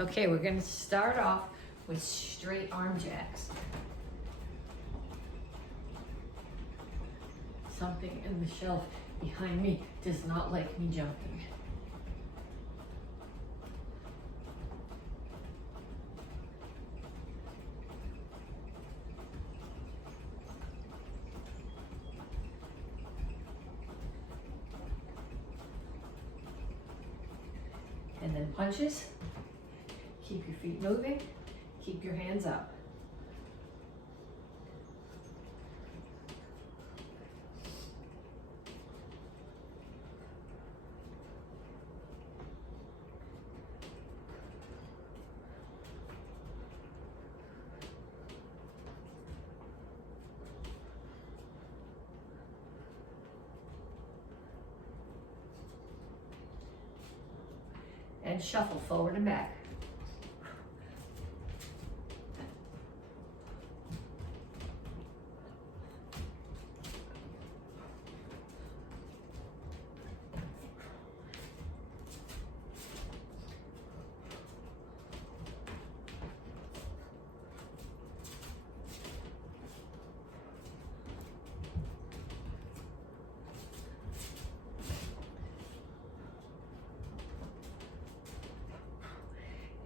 Okay, we're gonna start off with straight arm jacks. Something in the shelf behind me does not like me jumping. And then punches. Keep your feet moving. Keep your hands up. And shuffle forward and back.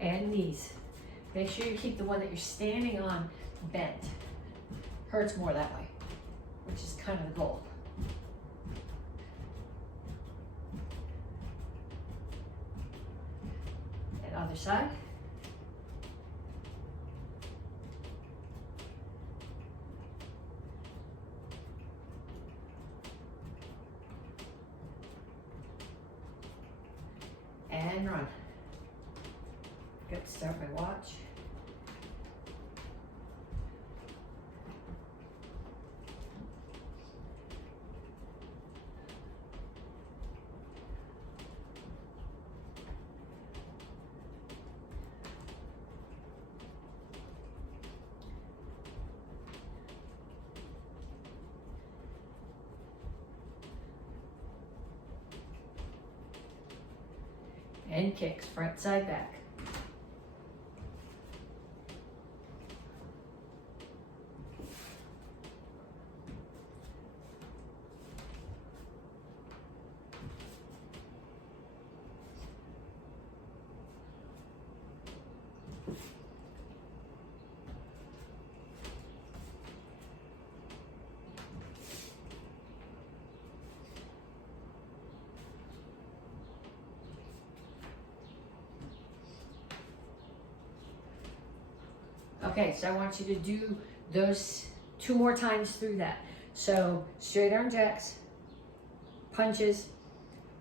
And knees. Make sure you keep the one that you're standing on bent. Hurts more that way, which is kind of the goal. And other side. And run. Good, start my watch. And kicks, front, side, back. Okay, so I want you to do those 2 more times through that. So straight arm jacks, punches,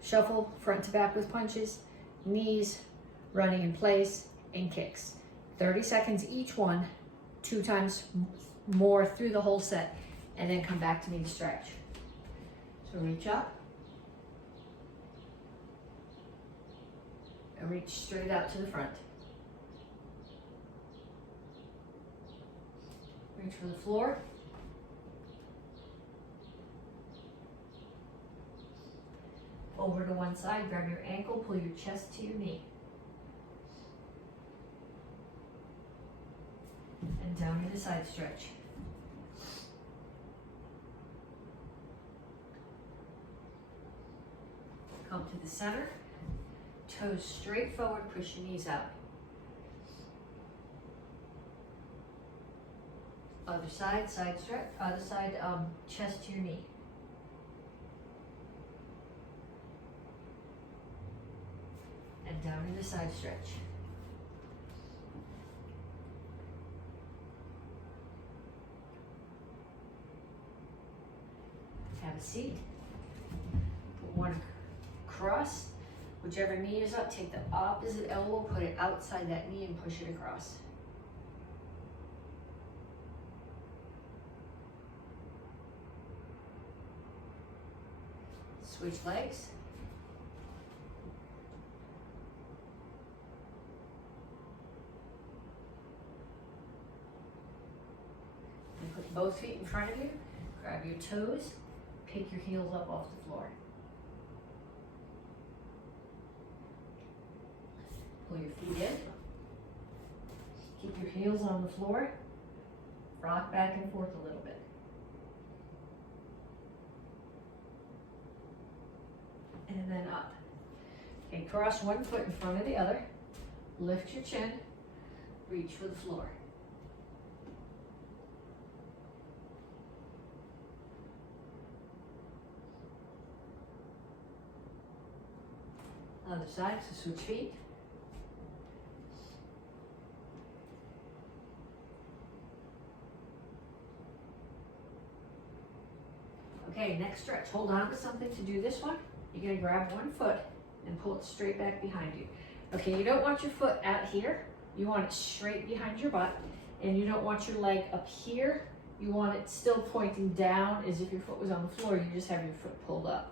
shuffle front to back with punches, knees, running in place, and kicks. 30 seconds each one, 2 times more through the whole set, and then come back to me to stretch. So reach up, and reach straight out to the front. Reach for the floor. Over to one side, grab your ankle, pull your chest to your knee. And down to the side stretch. Come to the center, toes straight forward, push your knees out. Other side, side stretch, other side, chest to your knee. And down into side stretch. Have a seat. Put one across. Whichever knee is up, take the opposite elbow, put it outside that knee and push it across. Switch legs. And put both feet in front of you. Grab your toes. Pick your heels up off the floor. Pull your feet in. heels on the floor. Rock back and forth a little bit. And then up. Okay, cross one foot in front of the other. Lift your chin. Reach for the floor. Other side, so switch feet. Okay, next stretch. Hold on to something to do this one. You're gonna grab one foot and pull it straight back behind you. Okay, you don't want your foot out here. You want it straight behind your butt. And you don't want your leg up here. You want it still pointing down as if your foot was on the floor. You just have your foot pulled up.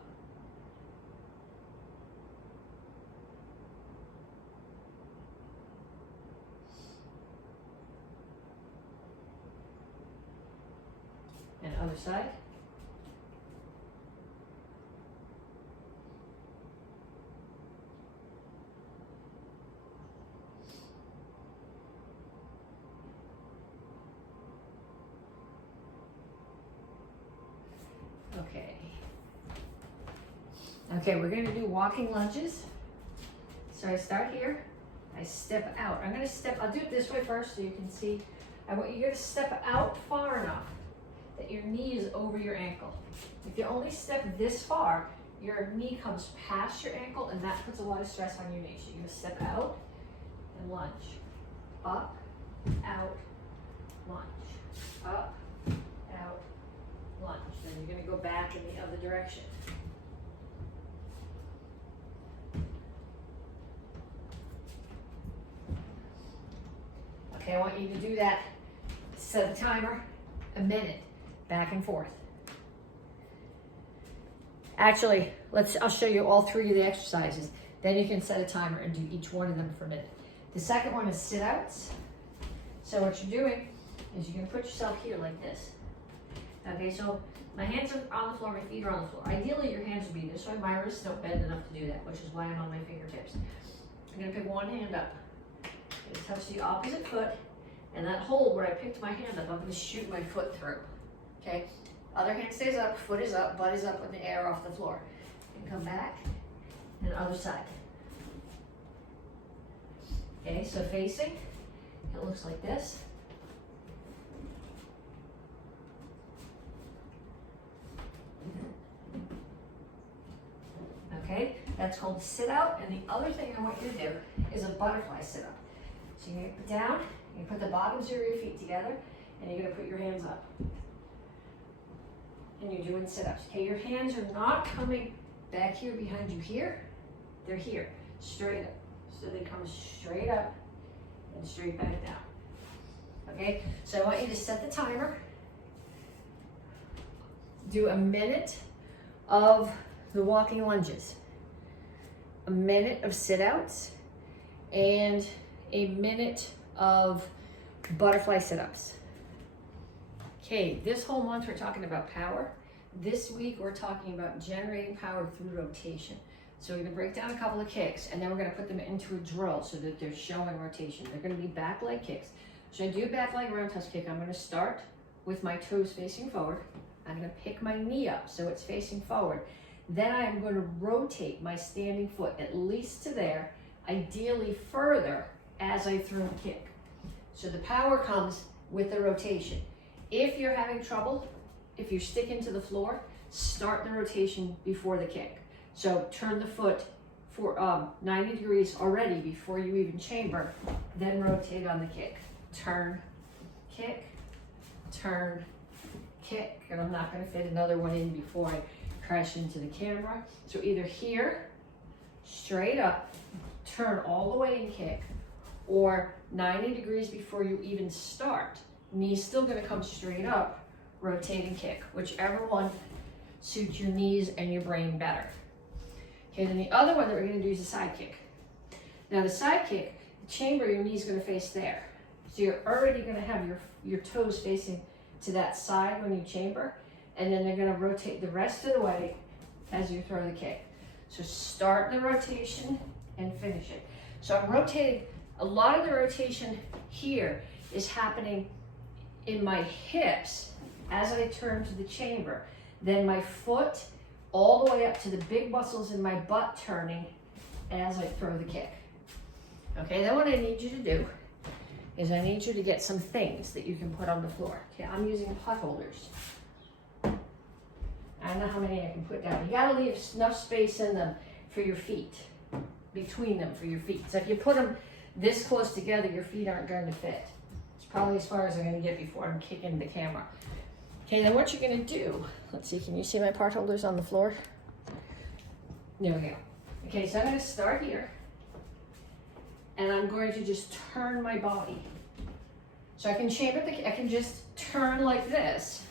And other side. Okay. Okay, we're going to do walking lunges. So I start here. I step out. I'll do it this way first so you can see. I want you to step out far enough that your knee is over your ankle. If you only step this far, your knee comes past your ankle and that puts a lot of stress on your knee. So you're going to step out and lunge. Up, out, lunge. Up, out, lunge. Then you're going to go back in the other direction. Okay, I want you to do that. Set a timer, a minute, back and forth. Actually, I'll show you all three of the exercises. Then you can set a timer and do each one of them for a minute. The second one is sit-outs. So what you're doing is you're gonna put yourself here like this. Okay, so my hands are on the floor, my feet are on the floor. Ideally, your hands would be this way. My wrists don't bend enough to do that, which is why I'm on my fingertips. I'm gonna pick one hand up. I'm gonna touch the opposite foot, and that hold where I picked my hand up, I'm gonna shoot my foot through. Okay, other hand stays up, foot is up, butt is up in the air off the floor. And come back, and other side. Okay, so facing, it looks like this. Okay, that's called sit out. And the other thing I want you to do is a butterfly sit up. So you're gonna put down, you put the bottoms of your feet together, and you're gonna put your hands up. And you're doing sit-ups. Okay, your hands are not coming back here behind you here. They're here, straight up. So they come straight up and straight back down. Okay, so I want you to set the timer. Do a minute of the walking lunges, a minute of sit-outs, and a minute of butterfly sit-ups. Okay, this whole month we're talking about power. This week we're talking about generating power through rotation. So we're gonna break down a couple of kicks and then we're gonna put them into a drill so that they're showing rotation. They're gonna be back leg kicks. So I do back leg roundhouse kick. I'm gonna start with my toes facing forward. I'm gonna pick my knee up so it's facing forward. Then I'm gonna rotate my standing foot at least to there, ideally further as I throw the kick. So the power comes with the rotation. If you're having trouble, if you're sticking to the floor, start the rotation before the kick. So turn the foot for 90 degrees already before you even chamber, then rotate on the kick. Turn, kick, turn, kick. And I'm not gonna fit another one in before I crash into the camera. So either here, straight up, turn all the way and kick, or 90 degrees before you even start. Knee's still gonna come straight up, rotate and kick, whichever one suits your knees and your brain better. Okay, then the other one that we're gonna do is a side kick. Now the side kick, the chamber, your knee's gonna face there. So you're already gonna have your toes facing to that side when you chamber, and then they're gonna rotate the rest of the way as you throw the kick. So start the rotation and finish it. So I'm rotating, a lot of the rotation here is happening in my hips as I turn to the chamber. Then my foot all the way up to the big muscles in my butt turning as I throw the kick. Okay, then what I need you to do is I need you to get some things that you can put on the floor. Okay, I'm using pot holders. I don't know how many I can put down. You gotta leave enough space in them for your feet, between them for your feet. So if you put them this close together, your feet aren't going to fit. It's probably as far as I'm gonna get before I'm kicking the camera. Okay, then what you're gonna do, let's see, can you see my part holders on the floor? There we go. Okay, so I'm gonna start here, and I'm going to just turn my body. So I can chamber I can just turn like this.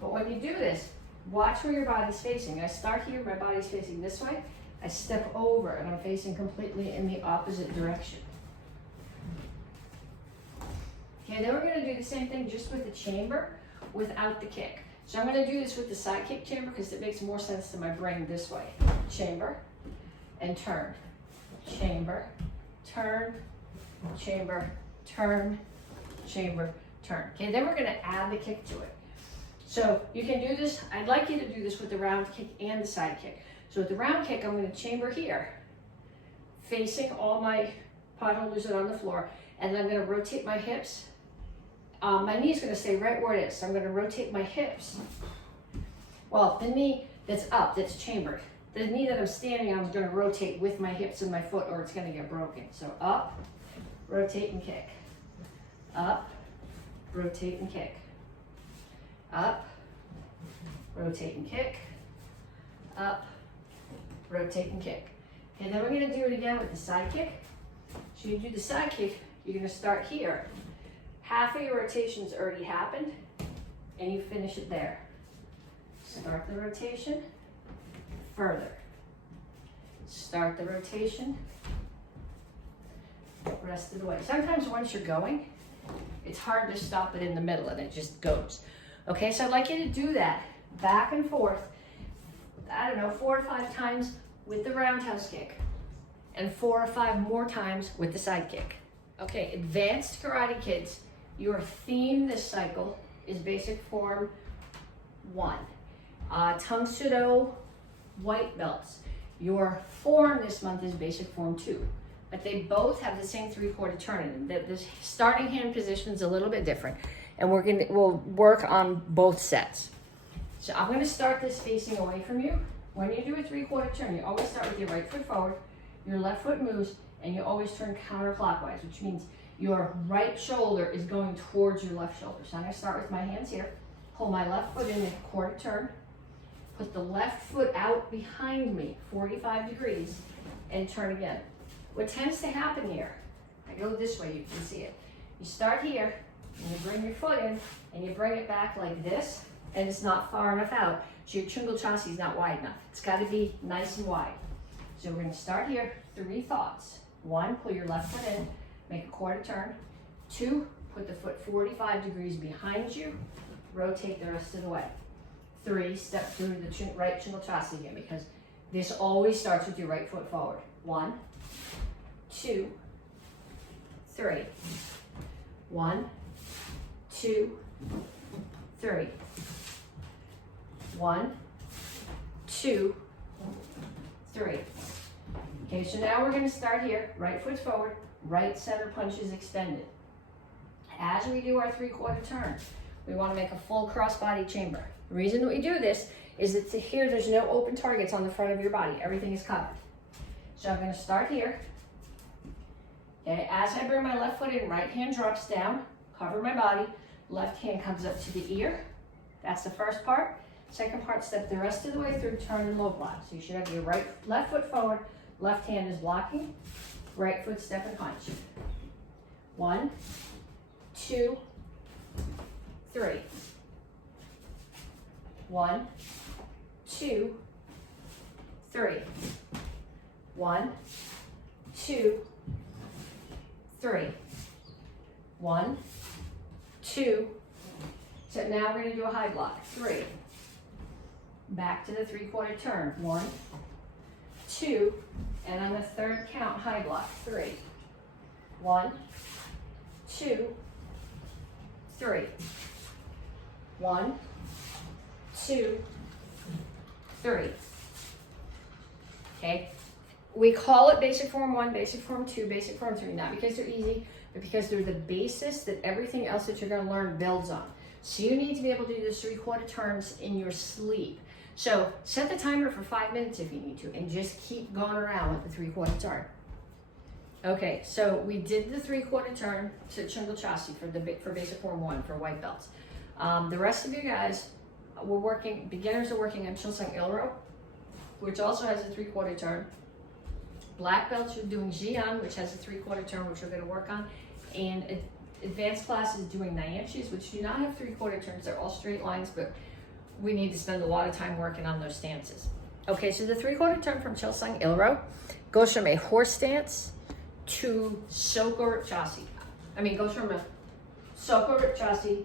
But when you do this, watch where your body's facing. I start here, my body's facing this way. I step over and I'm facing completely in the opposite direction. Okay, then we're gonna do the same thing just with the chamber without the kick. So I'm gonna do this with the side kick chamber because it makes more sense to my brain this way. Chamber and turn. Chamber, turn, chamber, turn, chamber, turn. Okay, then we're gonna add the kick to it. So you can do this, I'd like you to do this with the round kick and the side kick. So with the round kick, I'm gonna chamber here, facing all my pot holders that are on the floor, and then I'm gonna rotate my hips. My knee's gonna stay right where it is, so I'm gonna rotate my hips. Well, the knee that's up, that's chambered. The knee that I'm standing on is gonna rotate with my hips and my foot or it's gonna get broken. So up, rotate and kick. Up, rotate and kick. Up, rotate and kick, up, rotate and kick. And then we're gonna do it again with the side kick. So you do the side kick, you're gonna start here. Half of your rotation's already happened, and you finish it there. Start the rotation, further. Start the rotation, rest of the way. Sometimes once you're going, it's hard to stop it in the middle and it just goes. Okay, so I'd like you to do that back and forth, I don't know, 4 or 5 times with the roundhouse kick and 4 or 5 more times with the side kick. Okay, advanced karate kids, your theme this cycle is basic form 1. Tang Soo Do, white belts. Your form this month is basic form 2. But they both have the same 3/4 turn in them. The starting hand position is a little bit different. And we'll work on both sets. So I'm gonna start this facing away from you. When you do a 3/4 turn, you always start with your right foot forward, your left foot moves, and you always turn counterclockwise, which means your right shoulder is going towards your left shoulder. So I'm gonna start with my hands here, pull my left foot in a 1/4 turn, put the left foot out behind me, 45 degrees, and turn again. What tends to happen here, I go this way, you can see it. You start here, and you bring your foot in, and you bring it back like this, and it's not far enough out, so your chungal chassis is not wide enough. It's got to be nice and wide. So we're going to start here, 3 thoughts. 1, pull your left foot in, make a 1/4 turn. 2, put the foot 45 degrees behind you, rotate the rest of the way. 3, step through the right chungal chassis again, because this always starts with your right foot forward. 1, 2, 3. 1, 2, 3. 1, 2, 3. Okay, so now we're going to start here. Right foot forward, right center punches extended. As we do our 3/4 turn, we want to make a full crossbody chamber. The reason that we do this is that here there's no open targets on the front of your body. Everything is covered. So I'm going to start here. Okay, as I bring my left foot in, right hand drops down, cover my body, left hand comes up to the ear. That's the first part. Second part, step the rest of the way through, turn and low block. So you should have your left foot forward, left hand is blocking, right foot step and punch. 1, 2, 3. 1, 2, 3. 1, 2, 3. 1, 2. So now we're going to do a high block. 3. Back to the 3/4 turn. 1, 2, and on the third count, high block. 3. 1, 2, 3. 1, 2, 3. Okay? We call it basic form 1, basic form 2, basic form 3, not because they're easy, but because they're the basis that everything else that you're going to learn builds on. So you need to be able to do those 3/4 turns in your sleep. So set the timer for 5 minutes if you need to, and just keep going around with the 3/4 turn. Okay, so we did the 3/4 turn to Chungal Chassi for basic form 1 for white belts. The rest of you guys, beginners are working on Chilsung Ilro, which also has a 3/4 turn. Black belts are doing Jian, which has a 3/4 turn, which we're going to work on. And advanced class is doing Nyanchis, which do not have 3/4 turns. They're all straight lines, but we need to spend a lot of time working on those stances. Okay, so the 3/4 turn from Chilsung Ilro goes from a horse stance to Soko Chassi. Goes from a Soko Chassi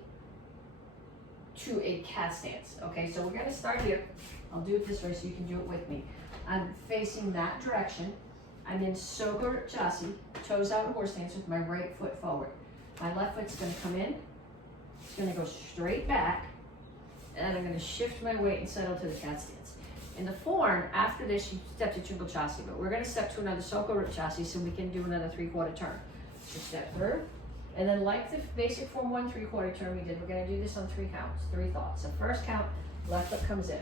to a cat stance. Okay, so we're going to start here. I'll do it this way so you can do it with me. I'm facing that direction. I'm in Soko Chassi, toes out in horse stance with my right foot forward. My left foot's going to come in. It's going to go straight back. And I'm going to shift my weight and settle to the cat stance. In the form, after this, you step to Chungal Chassi, but we're going to step to another Soko Chassi so we can do another 3/4 turn. So step through. And then like the basic form 1 3/4 turn we did, we're going to do this on 3 counts, 3 thoughts. So first count, left foot comes in.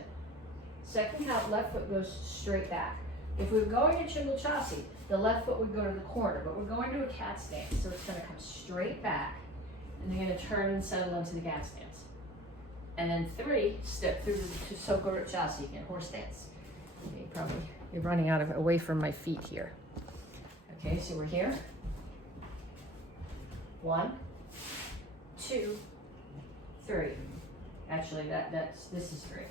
Second count, left foot goes straight back. If we were going to Chungal Chassi, the left foot would go to the corner, but we're going to a cat stance, so it's going to come straight back, and you're going to turn and settle into the cat stance. And then 3, step through to Soko Chassi again, horse stance. You're running away from my feet here. Okay, so we're here. 1, 2, 3. Actually, this is 3.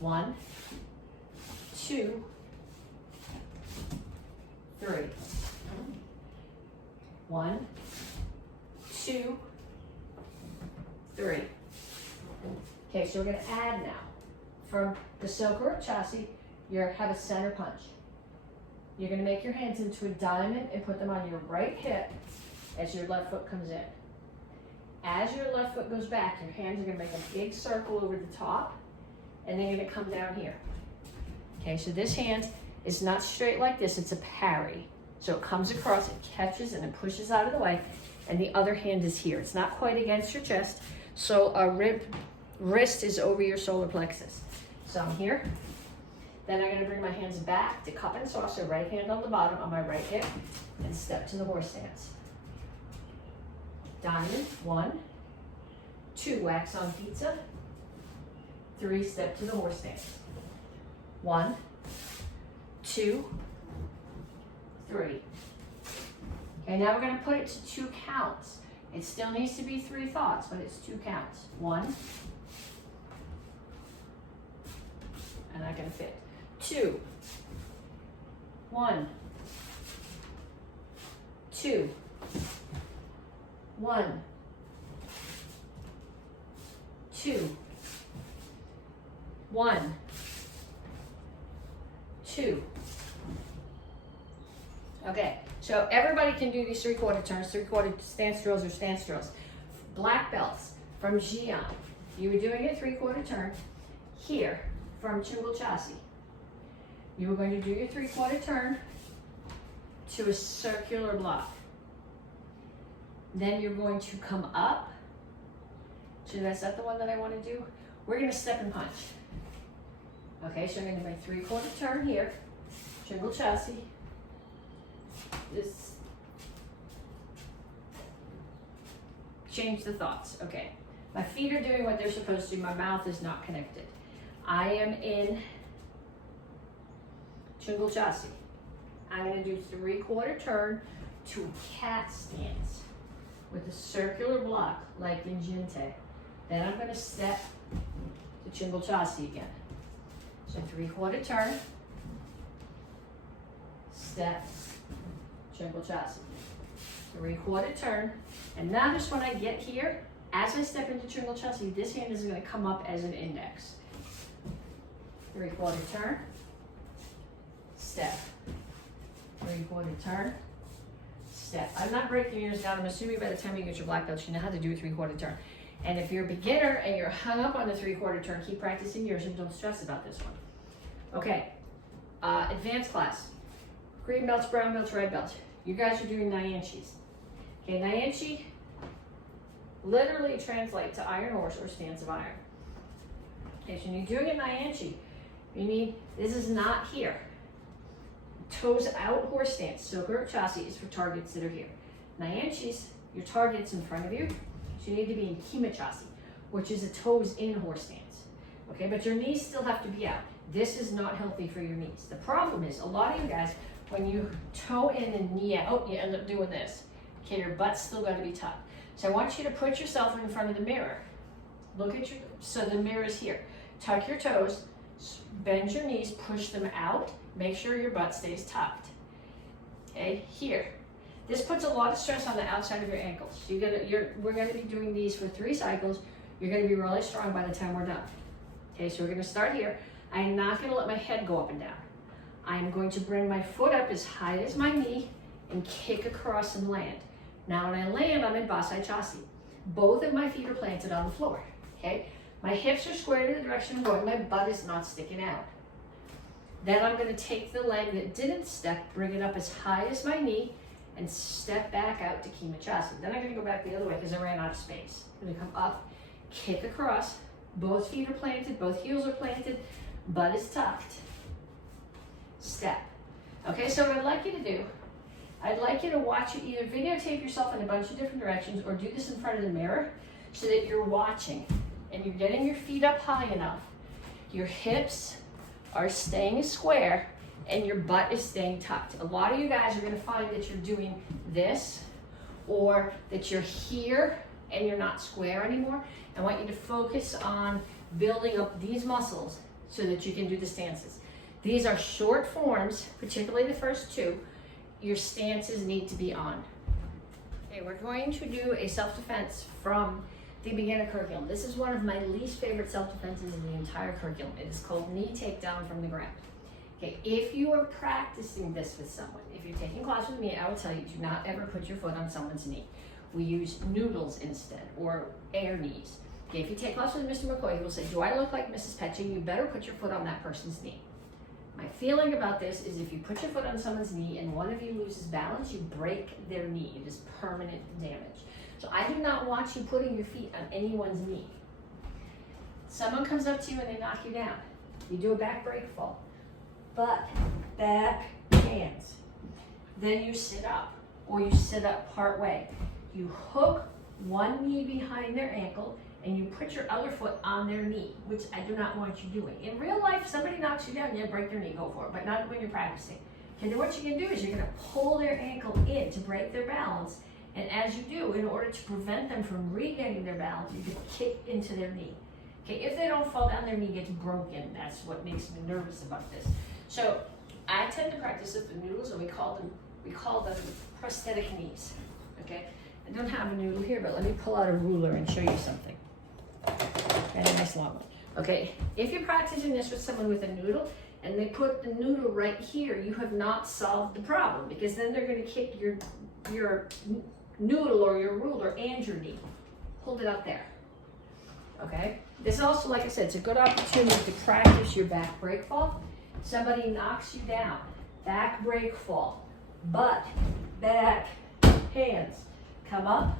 1, 2, 3. 1, 2, 3. Okay, so we're going to add now. From the Soko Chassi, you have a center punch. You're going to make your hands into a diamond and put them on your right hip as your left foot comes in. As your left foot goes back, your hands are going to make a big circle over the top, and then you're going to come down here. Okay, so this hand is not straight like this, it's a parry. So it comes across, it catches, and it pushes out of the way, and the other hand is here. It's not quite against your chest, so a wrist is over your solar plexus. So I'm here. Then I'm going to bring my hands back to cup and saucer, right hand on the bottom on my right hip, and step to the horse stance. Diamond, 1, 2, wax on pizza, 3, step to the horse stance. 1, 2, 3. Okay, now we're going to put it to 2 counts. It still needs to be 3 thoughts, but it's 2 counts. 1, and I can fit. 2, 1, 2, 1, 2, 1, 2. Okay, so everybody can do these 3/4 turns, 3/4 stance drills or stance drills. Black belts from Jian, you were doing a 3/4 turn. Here, from Chungal Chassi, you were going to do your 3/4 turn to a circular block. Then you're going to come up. So is that the one that I want to do? We're going to step and punch. Okay, so I'm going to do my 3/4 turn here, Chungal Chassi. This. Change the thoughts. Okay, my feet are doing what they're supposed to. My mouth is not connected. I am in Chungal Chassi. I'm going to do 3/4 turn to cat stance with a circular block like in Jinte. Then I'm going to step to Chungal Chassi again. So 3/4 turn, step, Chungal Chassi. 3/4 turn, and notice when I get here, as I step into Chungal Chassi, this hand is going to come up as an index. 3/4 turn, step, 3/4 turn, step. step. I'm not breaking yours down. I'm assuming by the time you get your black belt, you know how to do a 3/4 turn. And if you're a beginner and you're hung up on the 3/4 turn, keep practicing yours and don't stress about this one. Okay, advanced class. Green belts, brown belts, red belts. You guys are doing Nyanchis. Okay, Nyanchi literally translate to iron horse or stance of iron. Okay, so when you're doing a Nyanchi, you need, this is not here. Toes out horse stance. Soka Chasi is for targets that are here. Nyanchis, your target's in front of you. So you need to be in Kima Chasi, which is a toes in horse stance. Okay, but your knees still have to be out. This is not healthy for your knees. The problem is, a lot of you guys, when you toe in and knee out, you end up doing this. Okay, your butt's still got to be tucked. So I want you to put yourself in front of the mirror. Look at your, so the mirror is here. Tuck your toes, bend your knees, push them out, make sure your butt stays tucked. Okay, here. This puts a lot of stress on the outside of your ankles. We're gonna be doing these for 3 cycles. You're gonna be really strong by the time we're done. Okay, so we're gonna start here. I'm not gonna let my head go up and down. I'm going to bring my foot up as high as my knee and kick across and land. Now when I land, I'm in Basai Chasi. Both of my feet are planted on the floor, okay? My hips are square to the direction I'm going. My butt is not sticking out. Then I'm gonna take the leg that didn't step, bring it up as high as my knee, and step back out to Kima Chasi. Then I'm gonna go back the other way because I ran out of space. I'm gonna come up, kick across, both feet are planted, both heels are planted, butt is tucked, step. Okay, so what I'd like you to do, I'd like you to watch, you either videotape yourself in a bunch of different directions or do this in front of the mirror so that you're watching and you're getting your feet up high enough. Your hips are staying square and your butt is staying tucked. A lot of you guys are gonna find that you're doing this or that you're here and you're not square anymore. I want you to focus on building up these muscles so that you can do the stances. These are short forms, particularly the first 2. Your stances need to be on. Okay, we're going to do a self-defense from the beginner curriculum. This is one of my least favorite self-defenses in the entire curriculum. It is called knee takedown from the ground. Okay, if you are practicing this with someone, if you're taking class with me, I will tell you, do not ever put your foot on someone's knee. We use noodles instead, or air knees. Okay, if you take class with Mr. McCoy, he will say, do I look like Mrs. Petsching? You better put your foot on that person's knee. My feeling about this is if you put your foot on someone's knee and one of you loses balance, you break their knee. It is permanent damage. So I do not want you putting your feet on anyone's knee. Someone comes up to you and they knock you down. You do a back break fall. Butt, back, hands. Then you sit up, or you sit up part way. You hook one knee behind their ankle and you put your other foot on their knee, which I do not want you doing. In real life, somebody knocks you down, you break their knee, go for it, but not when you're practicing. Okay, then what you're gonna do is you're gonna pull their ankle in to break their balance, and as you do, in order to prevent them from regaining their balance, you can kick into their knee. Okay, if they don't fall down, their knee gets broken. That's what makes me nervous about this. So I tend to practice with the noodles, and we call them prosthetic knees. Okay, I don't have a noodle here, but let me pull out a ruler and show you something. And a nice long one. Okay, if you're practicing this with someone with a noodle and they put the noodle right here, you have not solved the problem, because then they're going to kick your noodle or your ruler and your knee. Hold it up there. Okay, this also, like I said, it's a good opportunity to practice your back break fall. Somebody knocks you down, back break fall, butt, back, hands, come up,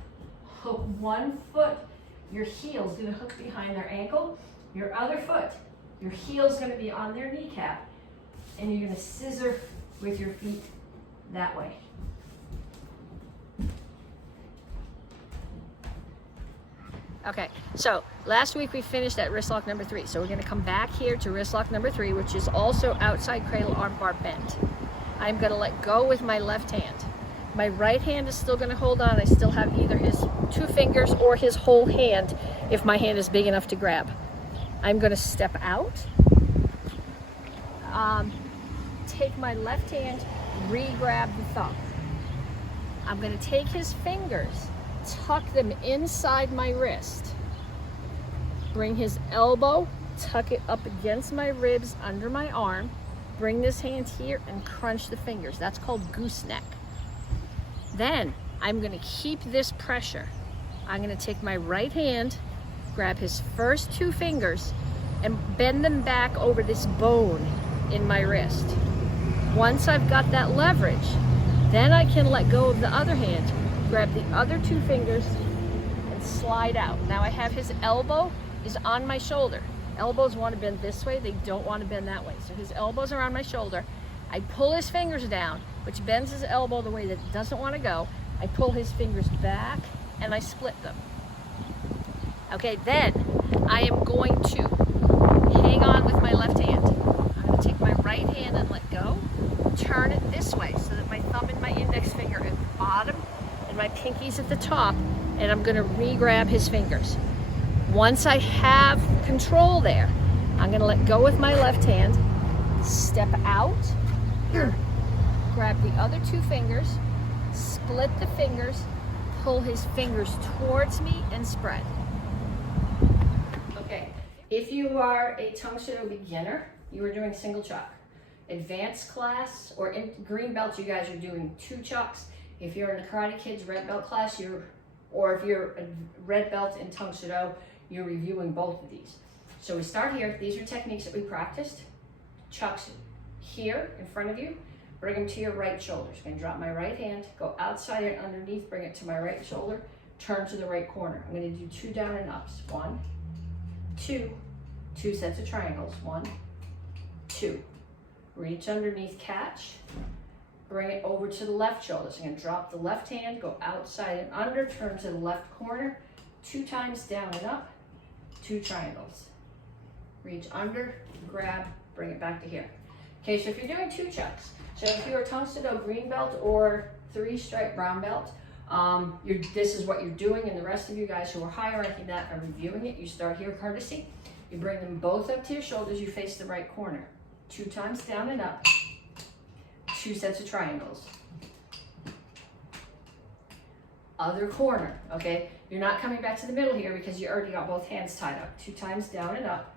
hook one foot. Your heel's gonna hook behind their ankle. Your other foot, your heel's gonna be on their kneecap, and you're gonna scissor with your feet that way. Okay, so last week we finished at wrist lock number 3. So we're gonna come back here to wrist lock number 3, which is also outside cradle armbar bend. I'm gonna let go with my left hand. My right hand is still gonna hold on. I still have either his 2 fingers or his whole hand if my hand is big enough to grab. I'm gonna step out, take my left hand, re-grab the thumb. I'm gonna take his fingers, tuck them inside my wrist, bring his elbow, tuck it up against my ribs under my arm, bring this hand here and crunch the fingers. That's called gooseneck. Then I'm gonna keep this pressure. I'm gonna take my right hand, grab his first 2 fingers, and bend them back over this bone in my wrist. Once I've got that leverage, then I can let go of the other hand, grab the other 2 fingers, and slide out. Now I have his elbow is on my shoulder. Elbows want to bend this way, they don't want to bend that way. So his elbows are on my shoulder. I pull his fingers down, which bends his elbow the way that it doesn't want to go. I pull his fingers back and I split them. Okay, then I am going to hang on with my left hand. I'm going to take my right hand and let go, turn it this way so that my thumb and my index finger are at the bottom and my pinky's at the top, and I'm going to re-grab his fingers. Once I have control there, I'm going to let go with my left hand, step out, grab the other 2 fingers, split the fingers, pull his fingers towards me, and spread. Okay, if you are a Tang Soo Do beginner, you are doing single chuck. Advanced class or in green belt, you guys are doing 2 chucks. If you're in the Karate Kids red belt class, or if you're a red belt in Tang Soo Do, you're reviewing both of these. So we start here. These are techniques that we practiced. Chucks here in front of you. Bring them to your right shoulder. So I'm going to drop my right hand, go outside and underneath, bring it to my right shoulder, turn to the right corner. I'm going to do 2 down and ups. 1, 2, 2 sets of triangles. 1, 2. Reach underneath, catch. Bring it over to the left shoulder. So I'm going to drop the left hand, go outside and under, turn to the left corner, 2 times down and up, 2 triangles. Reach under, grab, bring it back to here. Okay, so if you're doing 2 chucks, so if you're a Tang Soo Do green belt or 3-stripe brown belt, this is what you're doing, and the rest of you guys who are higher ranking that are reviewing it. You start here, courtesy. You bring them both up to your shoulders, you face the right corner. 2 times down and up, 2 sets of triangles. Other corner, okay? You're not coming back to the middle here because you already got both hands tied up. 2 times down and up,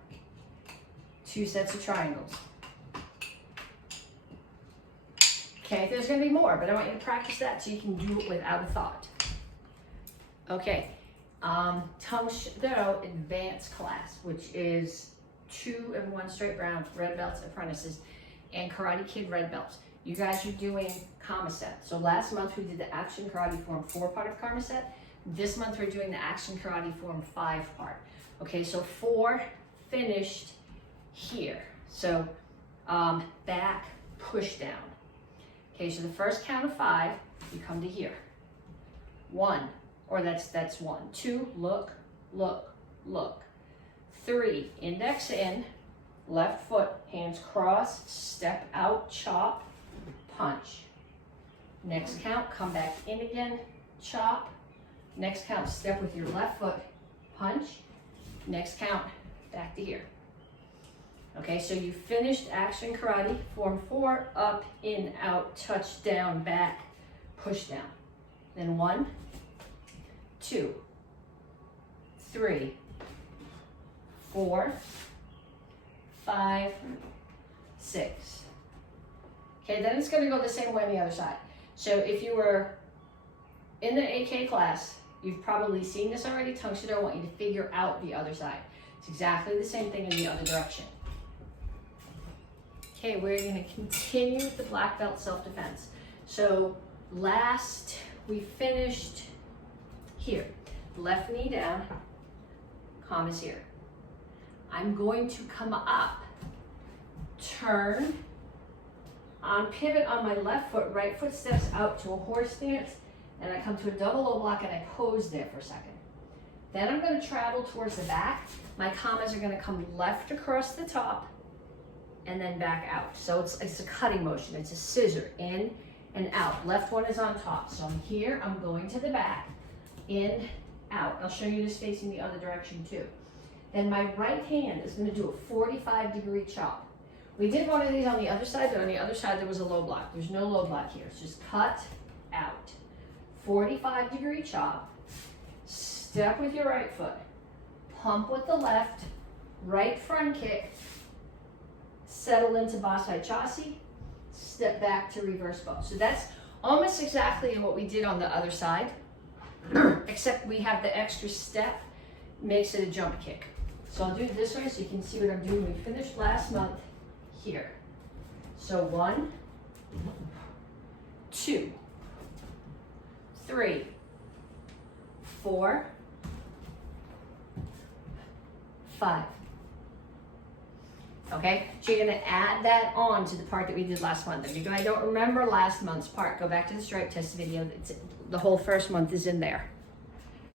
2 sets of triangles. Okay, there's gonna be more, but I want you to practice that so you can do it without a thought. Okay, Tang Soo Do advanced class, which is 2 and 1 straight brown red belts apprentices and Karate Kid red belts. You guys are doing Kamaset. So last month we did the Action Karate Form 4 part of Kamaset. This month we're doing the Action Karate Form 5 part. Okay, so 4 finished here. So back, push down. Okay, so the first count of 5, you come to here. 1, or that's 1. 2, look, look, look. 3, index in, left foot, hands crossed, step out, chop, punch. Next count, come back in again, chop. Next count, step with your left foot, punch. Next count, back to here. Okay, so you finished Action Karate, Form 4, up, in, out, touch, down, back, push down. Then 1, 2, 3, 4, 5, 6. Okay, then it's gonna go the same way on the other side. So if you were in the AK class, you've probably seen this already. Tang Soo Do, I want you to figure out the other side. It's exactly the same thing in the other direction. Okay, we're gonna continue with the black belt self-defense. So last we finished here. Left knee down, calm is here. I'm going to come up, turn, on pivot on my left foot, right foot steps out to a horse stance, and I come to a double low block and I pose there for a second. Then I'm gonna travel towards the back. My commas are gonna come left across the top and then back out. So it's a cutting motion, it's a scissor, in and out. Left one is on top. So I'm here, I'm going to the back, in, out. I'll show you this facing the other direction too. Then my right hand is gonna do a 45-degree chop. We did one of these on the other side, but on the other side there was a low block. There's no low block here. It's just cut, out. 45-degree chop. Step with your right foot. Pump with the left. Right front kick. Settle into Basai Chassi. Step back to reverse bow. So that's Almost exactly what we did on the other side, except we have the extra step, makes it a jump kick. So I'll do it this way so you can see what I'm doing. We finished last month here. So 1, 2, 3, 4, 5. Okay, so you're gonna add that on to the part that we did last month. If you don't remember last month's part, go back to the stripe test video. The whole first month is in there.